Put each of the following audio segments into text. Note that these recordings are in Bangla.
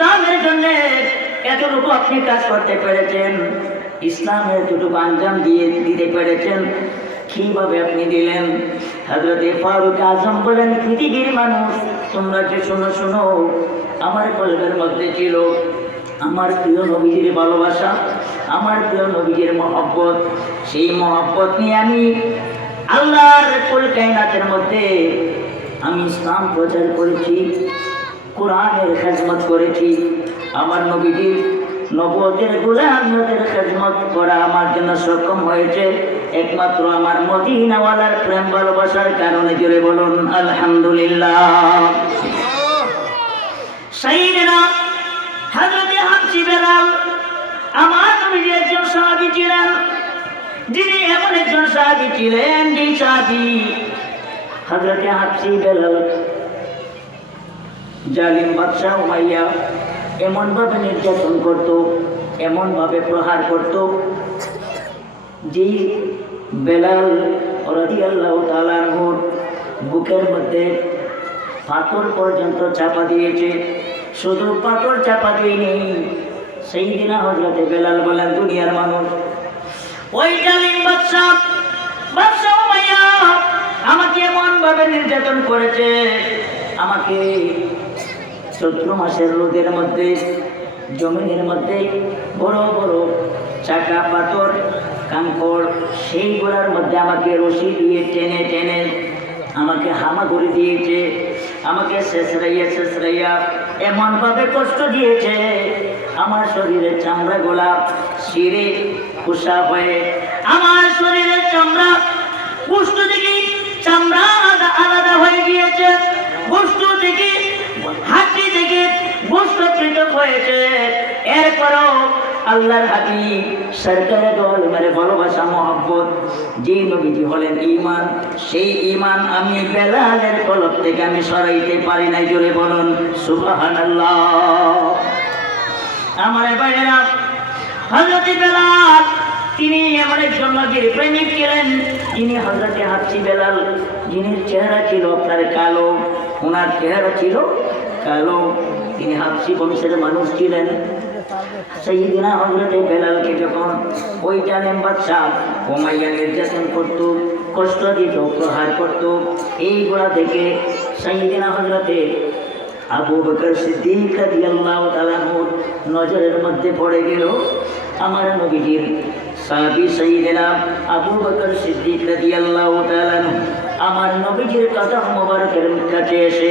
ইসলামের জন্য এতটুকু আপনি কাজ করতে পেরেছেন, ইসলামের এতটুকু আঞ্জাম দিতে পেরেছেন, কিভাবে আপনি দিলেন? হযরতে ফারুক আজম বলেন, পৃথিবীর মানুষ তোমরা যে শোনো, আমার কলবের মধ্যে ছিল আমার প্রিয় নবীজির ভালোবাসা, আমার প্রিয় নবীজির মহব্বত। সেই মহব্বত নিয়ে আমি আল্লাহর কুল কায়নাতের মধ্যে আমি ইসলাম প্রচার করেছি, কোরআনের খেদমত করেছি। আমার নবীজির নবুয়তের গোলামিয়তের খেদমত করা আমার জন্য সক্ষম হয়েছে একমাত্র আমার মদিনাওয়ালার প্রেম ভালোবাসার কারণে। জোরে বলুন আলহামদুলিল্লাহ। সাইয়েদনা হযরত হাবশী বেলাল আমার নবীর একজন সাহাবী ছিলেন, যিনি এমন একজন সাহাবী ছিলেন যে সাহাবী হযরত হাবশী বেলাল জালিম বাদশাহ উমাইয়া এমন ভাবে নির্যাতন করত, এমন ভাবে প্রহার করত, যে বেলাল রাদিয়াল্লাহু তাআলা আনহুর বুকের মধ্যে পাথর পর্যন্ত চাপা দিয়েছে। শুধু পাথর চাপা দিয়েনি, সাইয়েদনা হযরতে বেলাল বলেন, দুনিয়ার মানুষ, ওই জালিম বাদশাহ উমাইয়া আমাকে এমন ভাবে নির্যাতন করেছে, আমাকে চৈত্র মাসের রোদের মধ্যে জমিনের মধ্যে বড় বড় চাকা পাথর কাঙ্কর সেইগুলোর মধ্যে আমাকে রশি দিয়ে টেনে টেনে আমাকে হামাগুড়ি দিয়েছে, আমাকে শেষরাইয়া এমনভাবে কষ্ট দিয়েছে, আমার শরীরের চামড়া গোলা শিরে কুষা হয়ে আমার শরীরের চামড়া কুষ্ঠ থেকে চামড়া আলাদা হয়ে গিয়েছে, গোষ্ঠ থেকে হাড্ডি থেকে গোষ্ঠ পৃথক হয়েছে। এরপরও আল্লাহর হাবিব সরকারে দোয়াল মেরে ভালোবাসা মহব্বত, যে নবীজি হলেন ঈমান, সেই ঈমান আমি বেলালের কলব থেকে আমি সরাইতে পারি নাই। জোরে বলুন সুবহানাল্লাহ। আমার ভাইয়েরা, হযরত বেলাল তিনি এমন একজন নবীর প্রেমিক ছিলেন, যিনি হযরতে হাবশী বেলাল, যিনি চেহারা ছিল আপনার কালো, ওনার চেহারা ছিল কালো, তিনি হাবশী বংশের মানুষ ছিলেন। সাইয়েদনা হযরতে বেলালকে যখন ওই জালিম বাদশাহ উমাইয়া নির্যাতন করত, কষ্ট দিত, প্রহার করত, এইগুলা দেখে সাইয়েদনা হযরতে আবু বকর সিদ্দিক রাদিয়াল্লাহু তাআলা নজরের মধ্যে পড়ে গেল আমার নবীজির সাহাবী সাইয়েদনা আবু বকর সিদ্দিক রাদিয়াল্লাহু তাআলা আমার নবীজির কদম মোবারকের কাছে এসে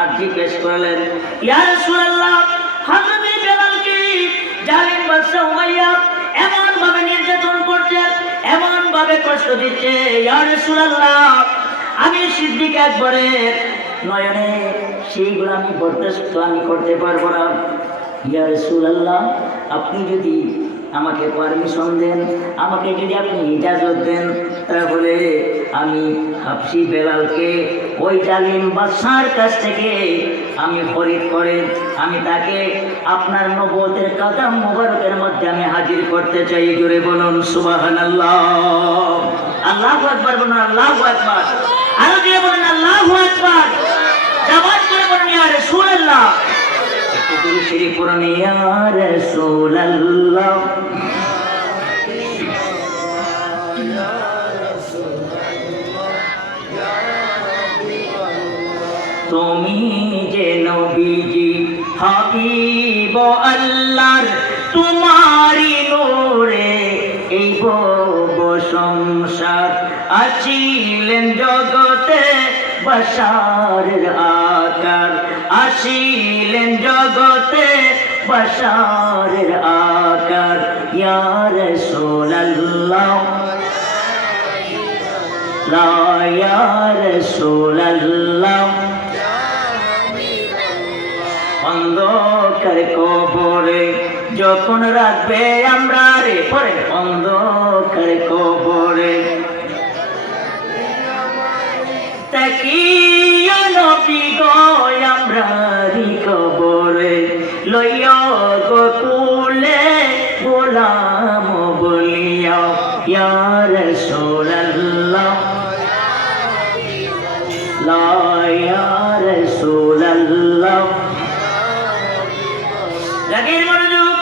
আর জিজ্ঞেস করলেন, ইয়া রাসূলুল্লাহ, হযরত বেলালকে জালিম বাদশাহ উমাইয়া এমন ভাবে নির্যাতন করছে, এমন ভাবে কষ্ট দিচ্ছে, ইয়া রাসূলুল্লাহ, আমি সিদ্দিক আকবরের নয়নে সেইগুলো আমি বরদাস্ত আমি করতে পারবো না। ইয়া রাসূলুল্লাহ, আপনি যদি আমাকে পারমিশন দেন, আমাকে যদি আপনি ইজাজত দেন, তাহলে আমি হাবশী বেলালকে ওই জালিম বাদশার কাছ থেকে আমি খরিদ করে আমি তাকে আপনার নবুয়তের কদম মোবারকের মধ্যে আমি হাজির করতে চাই। জোরে বলুন সুবহানাল্লাহ। আল্লাহু আকবার বলুন, আল্লাহু আকবার। আরো জোরে বলুন আল্লাহু আকবার। জামাত করে বলুন ইয়া রাসূলুল্লাহ। একটু জোরে শরীফ পড়ুন, ইয়া রাসূলুল্লাহ। তুমি যে নবীজি হাবিব আল্লাহর, তোমারি নূরে এই ভব সংসার, আছিলেন জগতে বশারের আকার, আসিলেন জগতে বশারের আকার, ইয়া রাসূলুল্লাহ, ইয়া রাসূলুল্লাহ। অন্ধকার কবরে যখন রাখবে আমরা রে পরে, অন্ধকার কবরে তাকিয়া নবী গো আমরা রি কবরে, লইয়া গো কুলে গোলাম বলিয়া, ইয়া রাসূলুল্লাহ, ইয়া রাসূলুল্লাহ। রাগের মনোযোগ।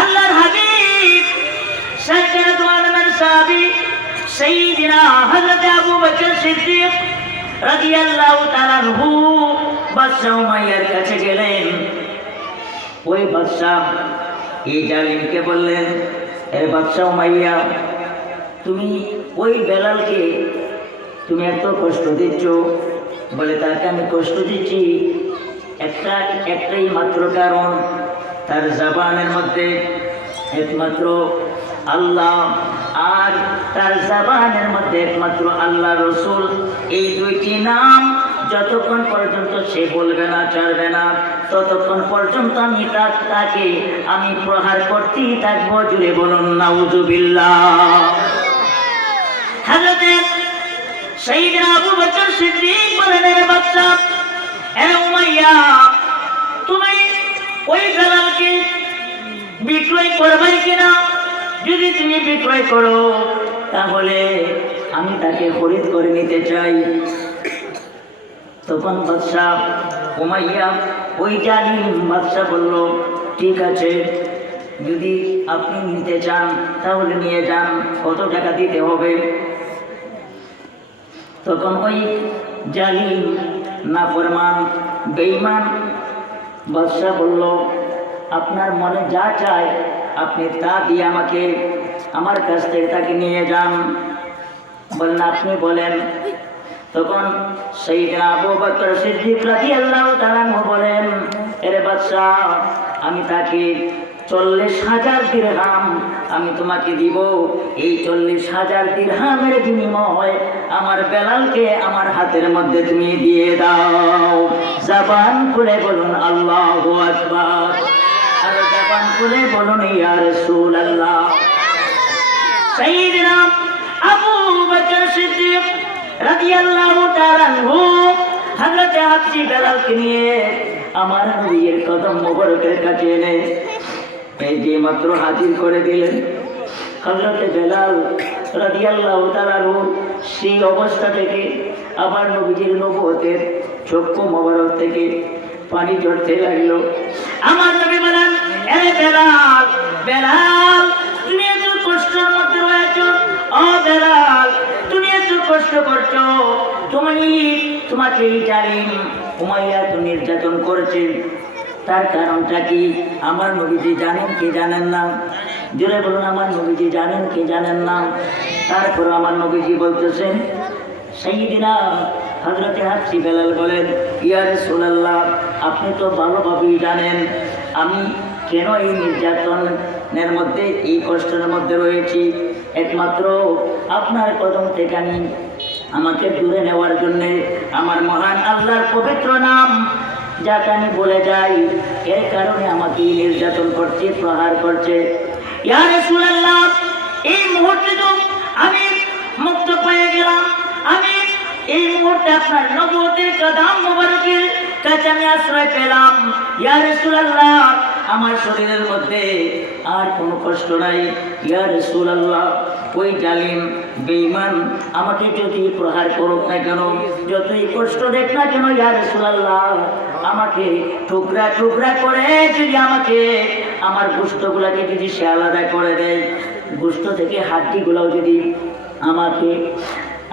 আল্লাহর হাবিব সরকার দু আলমের সাহাবী সাইয়্যিদিনা হযরত আবু বকর সিদ্দিক রাদিয়াল্লাহু তাআলা আনহু বাদশা উমাইয়ার কাছে গেলেন। ওই বাদশা এই জালিমকে বললেন, এ বাদশা উমাইয়া, তুমি ওই বেলালকে তুমি এত কষ্ট দিচ্ছ। বলে, তাকে আমি কষ্ট দিচ্ছি একটাই মাত্র কারণ, তার জবানের মধ্যে একমাত্র আল্লাহ আর তার জবানের মধ্যে একমাত্র আল্লাহ রসুল, এই দুইটি নাম যতক্ষণ পর্যন্ত সে বলবে না, ছাড়বে না, ততক্ষণ পর্যন্ত আমি তাকে আমি প্রহার করতেই থাকবো। জুড়ে বলুন নাউজুবিল্লাহ। হযরত সাইয়্যিদনা আবু বকর সিদ্দিক বলেন, রে বাদশা, এ উমাইয়া, তুমি ওই বেলালকে বিক্রয় করবে কিনা? যদি তুমি বিক্রয় করো তাহলে আমি তাকে খরিদ করে নিতে চাই। তখন বাদশা উমাইয়া ওই জালিম বাদশা বলল, ঠিক আছে, যদি আপনি নিতে চান তাহলে নিয়ে যান, কত টাকা দিতে হবে? তখন ওই জালিম নাফরমান বেঈমান বাদশা বলল, আপনার মনে যা চায় আপনি তা দিয়ে আমাকে আমার কাছ থেকে তাকে নিয়ে যান। বললেন, আপনি বলেন। তখন সাইয়্যিদনা আবু বকর সিদ্দিক রাদিয়াল্লাহু তাআলা আনহু বলেন, এরে বাদশা, আমি তাকে 40,000 দিরহাম আমি তোমাকে দিব। এই 40,000 দিরহামের বিনিময়ে আমার বেলালকে আমার হাতের মধ্যে তুমি দিয়ে দাও। জবান খুলে বলুন আল্লাহু আকবার। আর জবান খুলে বলুন ইয়া রাসূলুল্লাহ। সাইয়্যিদনা আবু বকর সিদ্দিক রাদিয়াল্লাহু তাআলা আনহু হযরত হাবশী বেলালকে নিয়ে আমার নবীর কদম মোবারকের কাছে এনে এই যে মাত্র হাজির করে দিলেন। হযরত বেলাল রাদিয়াল্লাহু তাআলা আনহু সেই অবস্থা থেকে আবার নবীজির নবুয়তের চক্ষু মোবারক থেকে পানি ঝরতে লাগলো। আমার নবী বলেন, এ বেলাল, বেলাল, তুমি এত কষ্টের মধ্যে রয়েছো। ও বেলাল, তুমি এত কষ্ট করছো, তোমাকে এই জালিম উমাইয়া তো নির্যাতন করেছে। তার কারণটা কি আমার নবীজি জানেন কি জানেন না? জোরে বলুন, আমার নবীজি জানেন কি জানেন না? তারপর আমার নবীজি বলতেছেন, সাইয়্যিদিনা হযরত হাবশী বেলাল বলেন, ইয়া রাসূলুল্লাহ, আপনি তো ভালোভাবেই জানেন আমি কেন এই নির্যাতনের মধ্যে, এই কষ্টের মধ্যে রয়েছি। একমাত্র আপনার কদম থেকে আমাকে দূরে নেওয়ার জন্যে আমার মহান আল্লাহর পবিত্র নাম যাকে আমি বলে যাই, এর কারণে আমাকে নির্যাতন করছে, প্রহার করছে। ইয়া রাসূলুল্লাহ, এই মুহূর্তে তো আমি মুক্ত পেয়ে গেলাম। আমি এই মুহূর্তে আপনার নবুয়তের কদম মোবারকের কাছে আমি আশ্রয় পেলাম। ইয়া রাসূলুল্লাহ, আমার শরীরের মধ্যে আর কোনো কষ্ট নাই। ইয়া রাসূলুল্লাহ, ওই জালিম বেঈমান আমাকে যদি প্রহার করুক না কেন, যতই কষ্ট দেখ না কেন, ইয়া রাসূলুল্লাহ, আমাকে টুকরা টুকরা করে যদি আমাকে আমার গোশতগুলোকে যদি সে আলাদা করে দেয়, গোশত থেকে হাড্ডিগুলোও যদি আমাকে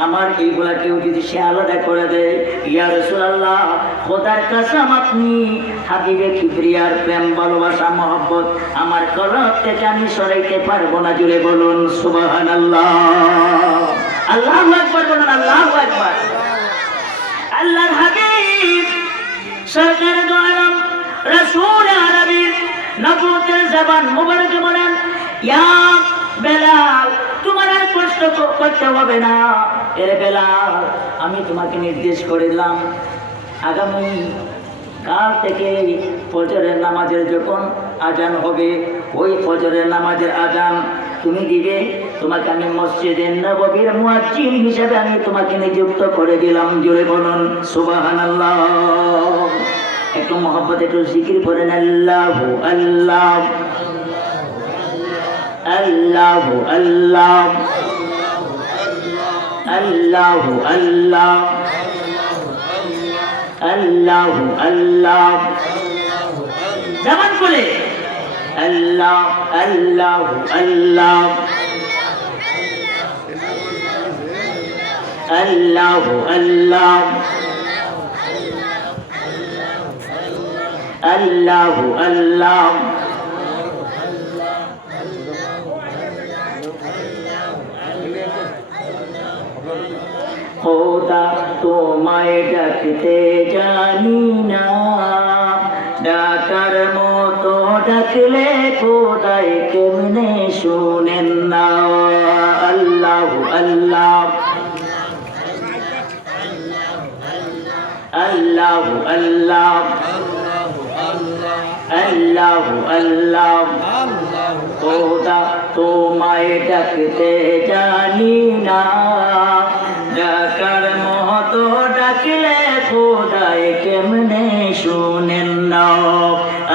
আমার এইগুলাকেও যদি সে আলাদা করে দেয়, ইয়া রাসূলুল্লাহ, খোদার কসম, আপনি হাবিবে কিবরিয়ার প্রেম, ভালোবাসা, মহব্বত আমার কলব থেকে আমি সরাইতে পারবো না। জুড়ে বলুন সুবহানাল্লাহ। আল্লাহু আকবার বলুন, আল্লাহু আকবার। আল্লাহর হাবিব সরকার দু আলম রাসূল আরবীর নবুয়তের জবান মুবারকে বলেন, ইয়া বেলাল, তোমার আর কষ্ট করতে হবে না। এরে বেলাল, আমি তোমাকে নির্দেশ করে দিলাম, আগামী কাল থেকে ফজরের নামাজের যখন আজান হবে, ওই ফজরের নামাজের আজান তুমি দিবে। তোমাকে আমি মসজিদে নববীর মুয়াজ্জিন হিসেবে আমি তোমাকে নিযুক্ত করে দিলাম। জোরে বলুন সুবহানাল্লাহ। একটু মহব্বত, একটু জিকির করেন আল্লাহু আল্লাহ, আল্লাহু আল্লাহ, আল্লাহু আল্লাহ, আল্লাহু আল্লাহ। জবান খুলে আল্লাহ আল্লাহ আল্লাহ আল্লাহ আল্লাহ আল্লাহ আল্লাহ খোদা তোমায় ডাকতে জানি না, ডাকার মতো ডাকলে খোদাই কেমনে শুনেন না। আল্লাহ আল্লাহ আল্লাহ আল্লাহ আল্লাহ আল্লাহ খোদা তোমায় ডাকতে জানি না, ডাকার মতো ডাকলে খোদাই কেমনে শুনেন না।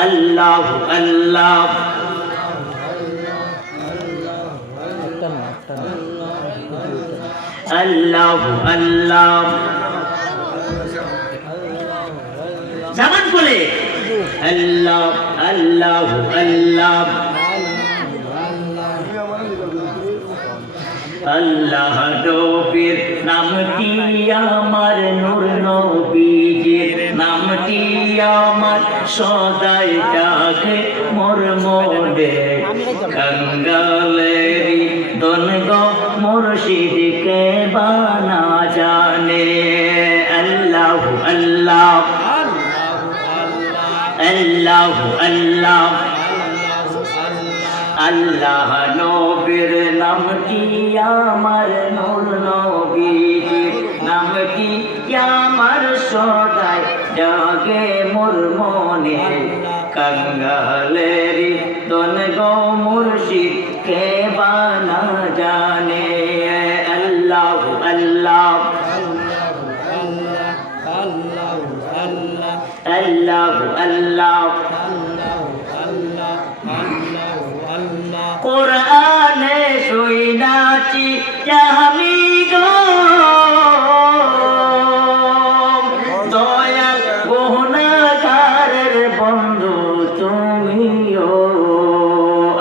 আল্লাহ আল্লাহ আল্লাহ আল্লাহ জামান বলে আল্লাহ আল্লাহ আল্লাহ আল্লাহ নবীর নামটি আমার, নূর নবীজির নামটি আমার, সদাই ডাকে মোর মনে কাঙ্গালেরি দনগ মুর্শিদকে বানা জানে। আল্লাহ আল্লাহ আল্লাহ আল্লাহ আল্লাহ নবীর নামটি আমার, নূর নবীজির নামটি আমার, সদাই জাগে মোর মনে কাঙ্গালেরি দনগ মুর্শিদকে বানা জানে। আল্লাহ আল্লাহ আল্লাহ আল্লাহ কোরআনে শুনাছি আমি গো দয়াল গুনাহগারের বন্ধু তুমিও।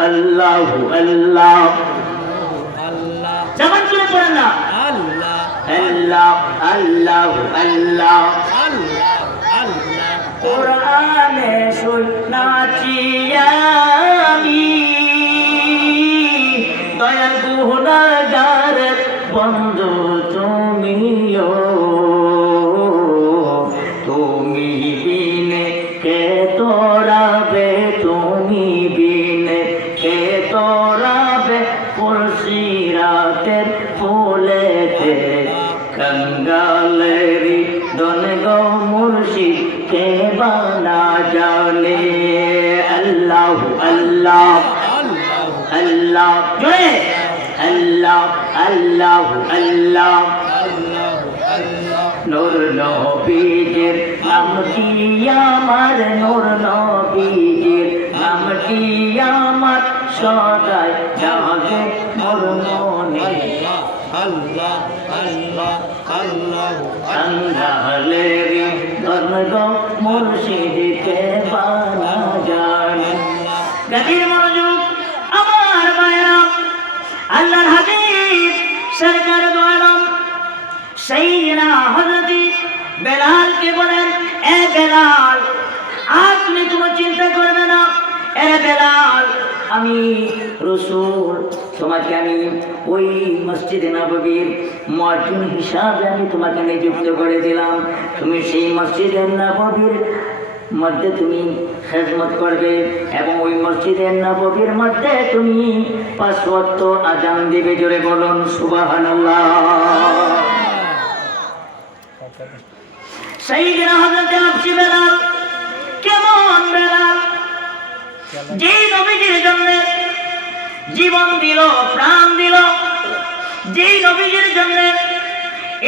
আল্লাহ আল্লাহ যেমন করে পড়েন না আল্লাহ আল্লাহ আল্লাহ কোরআনে শুনাছি আমি দয়াল গুনাহগারের বন্ধু তুমিও। তুমি বিনে কে তোরাবে, তুমি বিনে কে তোরাবে পুরসিরাতের ফুলেতে কাঙ্গালেরি দনগ মুর্শিদকে বানা জানে। আল্লাহ আল্লাহ আল্লাহ জোরে আল্লাহ আল্লাহ আল্লাহ নূর নবীজির নামটি আমার, নূর নবীজির নামটি আমার, সদাই জাগে মোর মনে আল্লাহ আল্লাহ আল্লাহ কাঙ্গালেরি দনগ মুর্শিদকে বানা জানে। গভীর মনোযোগ আমার ভাইরা, আল্লাহর হাবিব সরকার দো আলম সাইয়্যিদনা হযরত বেলালকে বলেন, এ বেলাল আপনি কোনো চিন্তা করবে না, এ বেলাল আমি রাসূল তোমাকে আমি ওই মসজিদে নববীর মুয়াজ্জিন হিসাবে আমি তোমাকে নিযুক্ত করে দিলাম। তুমি সেই মসজিদে নববীর মধ্যে তুমি খেদমত করবে এবং ওই মসজিদে নববীর মধ্যে তুমি 5 ওয়াক্ত আযান দিবে। জোরে বলুন সুবহানাল্লাহ। সাইয়্যিদনা হযরত আবু বেলাল, কেমন বেলাল যেই নবীজির জন্য জীবন দিল, প্রাণ দিল, যেই নবীজির জন্য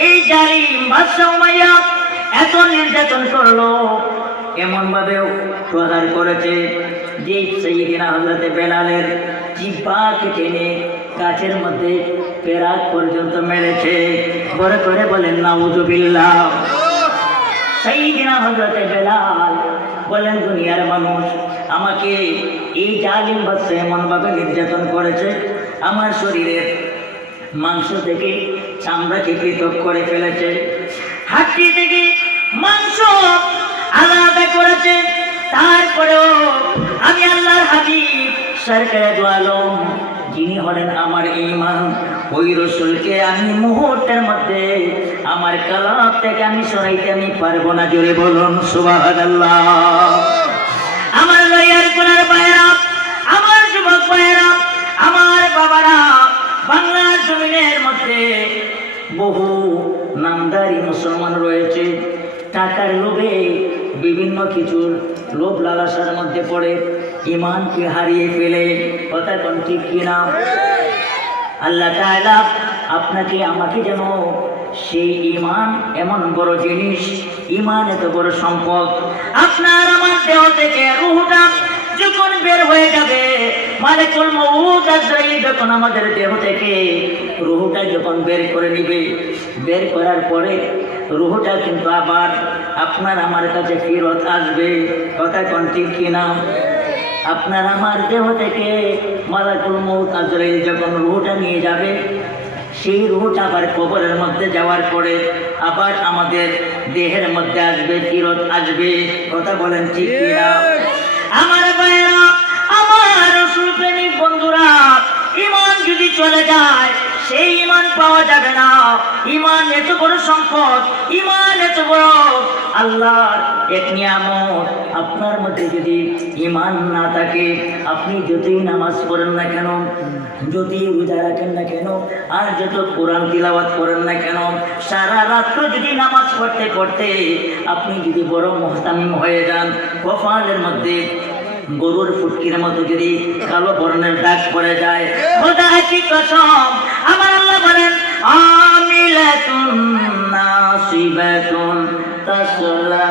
এই জালিম বাদশা উমাইয়া এত নির্যাতন করলো, এমন ভাবেও প্রহার করেছে যে সাইয়্যিদনা হযরত বেলালের জিহ্বাকে টেনে কাঠের মধ্যে পেরাক পর্যন্ত মেরেছে। বড় করে বলেন নাউযুবিল্লাহ। সাইয়্যিদিনা হযরতে বেলাল বলেন, দুনিয়ার মানুষ আমাকে এই জালিম বাদশা এমন ভাবে নির্যাতন করেছে, আমার শরীরের মাংস থেকে চামড়াকে পৃথক করে ফেলেছে, হাড্ডি থেকে মাংস আলাদা করেছে। তারপরেও আমি আল্লাহর হাবিব সরকারে দু আলম, যিনি হলেন আমার ঈমান, ওই রাসূলকে আমি মুহূর্তের মধ্যে আমার কালাম থেকে আমি সরাইতে আমি পারবো না। জোরে বলুন সুবহানাল্লাহ। আমার লয়ার কোনার ভাইয়েরা, আমার যুবক ভাইয়েরা, আমার বাবারা, বাংলার জমিনের মধ্যে বহু নামদারি মুসলমান রয়েছে, টাকার লোভে বিভিন্ন কিছুর লোভ লালসার মধ্যে পড়ে ঈমানকে হারিয়ে ফেলে। কথা কোন ঠিক কিনা? আল্লাহ তাআলা আপনাকে আমাকে যেন সেই ঈমান, এমন বড় জিনিস, ঈমান এত বড় সম্পদ, আপনার আমার দেহ থেকে রূহটা যখন বের হয়ে যাবে, মালিকুল মউত আজরাইল যখন আমাদের দেহ থেকে রূহটা যখন বের করে নিবে, বের করার পরে রূহটা কিন্তু আবার আপনার আমার কাছে ফেরত আসবে। কথা কোন ঠিক কিনা? আপনার আমার দেহ থেকে মালাকুল মউত আজরাইল যখন রূহটা নিয়ে যাবে, সেই রূহটা আবার কবরের মধ্যে যাওয়ার পরে আবার আমাদের দেহের মধ্যে আসবে, ফেরত আসবে। কথা বলেন ঠিক কিনা? আমার ভাইয়েরা, আমার রাসূল প্রেমিক বন্ধুরা, ঈমান যদি চলে যায় সেই ঈমান পাওয়া যাবে না। ঈমান এত বড় সম্পদ, ঈমান এত বড় আল্লাহর এক নিয়ামত। আপনার মধ্যে যদি ঈমান না থাকে, আপনি যতই নামাজ পড়েন না কেন, যতই রোজা রাখেন না কেন, আর যত কোরআন তিলাওয়াত করেন না কেন, সারা রাত্র যদি নামাজ পড়তে পড়তে আপনি যদি বড় মুহতামিম হয়ে যান, কপালের মধ্যে গরুর ফুটকির মতো যদি কালো বর্ণের দাগ পড়ে যায়, খোদা কি কসম, আমার আল্লাহ বলেন, আমিলাতুন নাসিবাতুন তাসলা